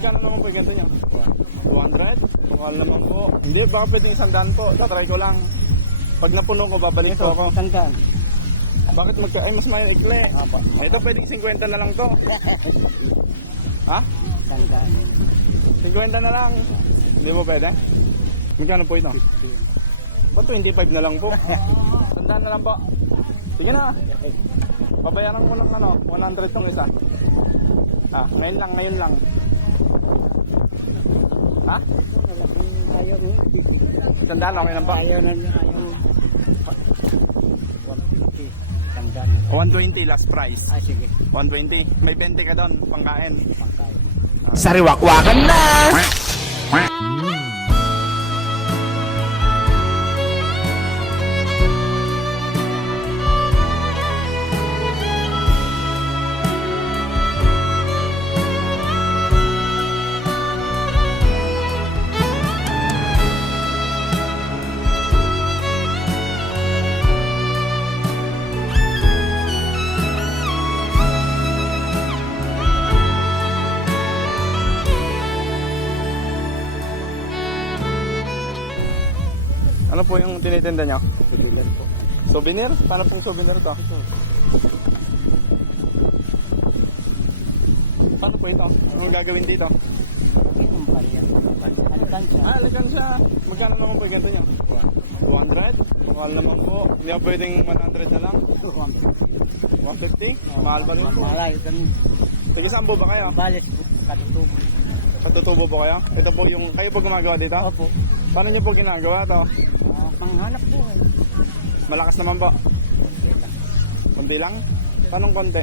Kano naman po yung ganito nyo? 200? Mahal naman po. Hindi, baka pwedeng 100 po. Tatry ko lang. Pag napuno ko, babalik Ito, ko ako. sandaan. Bakit ay mas maikli? Apa. Ito pwedeng 50 na lang to. Ha? Sandaan. 50 na lang. Hindi mo pwede? Magkano po ito? Ba't 25 na lang po? 100 na lang po. Sige na. Babayaran mo ng 100 tong isa. Ngayon lang. Ha? Ayaw na. Tandaan, okay lang po. Ayaw na. 150. Sandaan. 120 last price. Ah, sige. 120. May 20 ka doon, pangkain. Pangkain. Sariwakwakan na! Ano po yung tinitinda nyo? Sulilan po. Souvenir? Paano pong souvenir to? Paano po ito? Anong gagawin dito? Itong pariyan. Alkansya. Alagan siya. Magkano naman po yung ganito nyo? 200? Mahal naman po. Hindi ba pwedeng 100 na lang? 150? Mahal pa rin po. Malayo kami. Sige, saan po ba kayo? Balis po. Katutubo. Katutubo po kayo? Ito po yung, kayo po gumagawa dito? Opo. Paano nyo po ginagawa to? Panghanap po. Malakas naman po. Kunti lang? Tanong konti?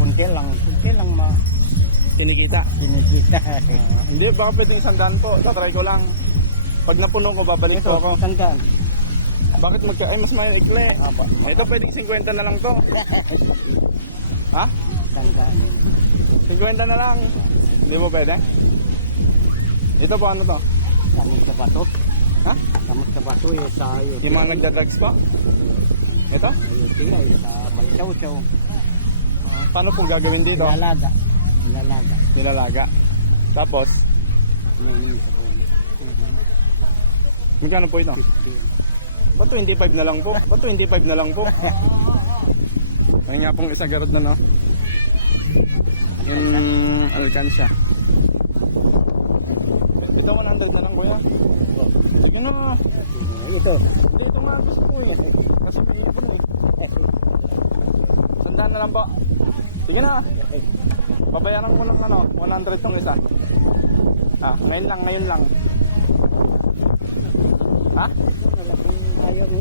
Kunti lang Sinikita? Sinigita. Hindi, baka pwedeng 100 po. Tatry ko lang. Pag napuno ko, babalik Ito, ko ako. sandaan. Bakit ay mas maikli? Apa. Ito pwedeng 50 na lang to. Ha? Sandaan. 50 na lang. Hindi mo pwede? Ito po ano to? Kamot sa bato. Ha? Kamot sa bato eh, sa ayot. Yung mga nagda-drugs po? Ito? Ayot sila eh, sa balsaw-saw. Paano pong gagawin dito? Nilalaga. Nilalaga. Tapos, Nangin sa puno. magkano po ito? Ba't 25 na lang po? Ba't 25 na lang po? May nga pong isang garot na no? Yung alkansya. Ito 100 na lang kuya. Sige na. Ito. Ito nga gusto ko eh. Kasi may ipon eh. Sandaan na lang po. Sige na. Babayaran ko ng 100 tong isa. Ngayon lang. Ha? Ayaw na.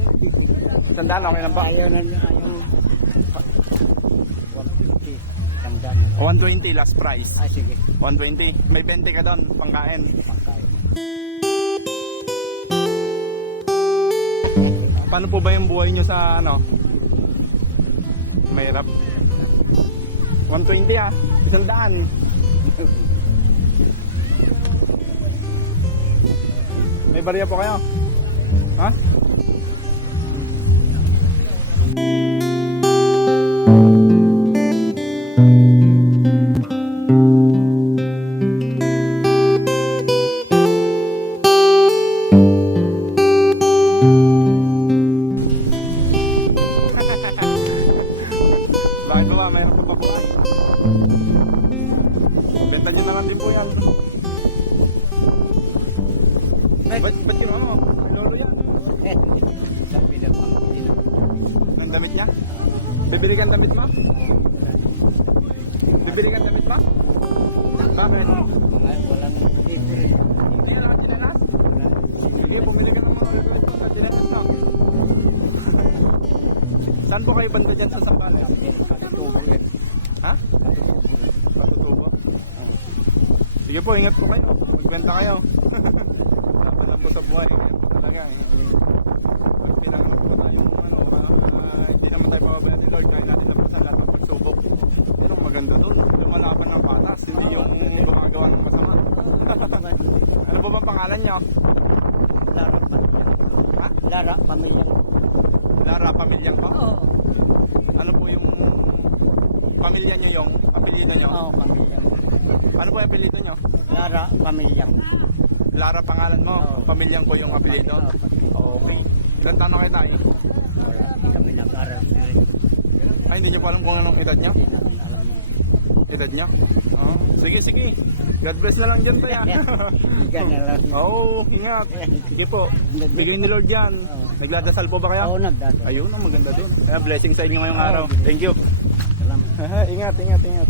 Sandaan, okay lang po. Ayaw na. 150. Sandaan. 120 last price. Ah, sige. 120. May 20 ka doon, pangkain. Pangkain. Paano po ba yung buhay nyo sa mahirap? 120 100. May barya po kayo? Ha? Bakit ba? Mayroon pa po yan. Benta nyo na lang din po yan. Ba't kinuha mo? Lolo yan. Sabi na pang Ang damit niya? Bibili kang damit mo? Bibili kang damit mo? Bakit? walang libre. Hindi ka lang chinelas? Sige, bumili ka ng mga reload sa chinelas na. Saan po kayo banda dyan sa Sambales? Katutubo eh. Ha? Katutubo? Sige po, ingat po kayo. Magbenta kayo. Dapat po sa buhay. Talaga eh. Kailangan po tayo hindi naman tayo mababala ni Lord. Kaya natin naman sa lahat ng pagsubok. Pero maganda doon. Lumalaban ng patas. Hindi yung gumagawa ng masama. Ano po bang pangalan nyo? Lara pamilya. Ha? Lara pamilya. Lara, pamilyang pa? Oo. Ano po yung pamilya nyo yung apelido nyo? Oo, pamilyang. Ano po yung apelido nyo? Lara, pamilyang. Lara pangalan mo, Oo. Pamilyang po yung apelido. Okay. Ilan taon na kayo tayo? Wala, hindi kami nag-aral. Ay, hindi nyo pa alam kung anong edad nyo? Hindi namin alam yun. Edad nyo? Oo. Sige, sige. God bless na lang dyan tayo. Bigyan na lang. Oo, ingat. Sige po. Bigay ni Lord yan. Oo. Nagladasal po ba kayo? Oo, nagdadal. Ayun, ang maganda dun. Kaya blessing sa inyo ngayong araw. Thank you. Salamat. ingat, ingat, ingat.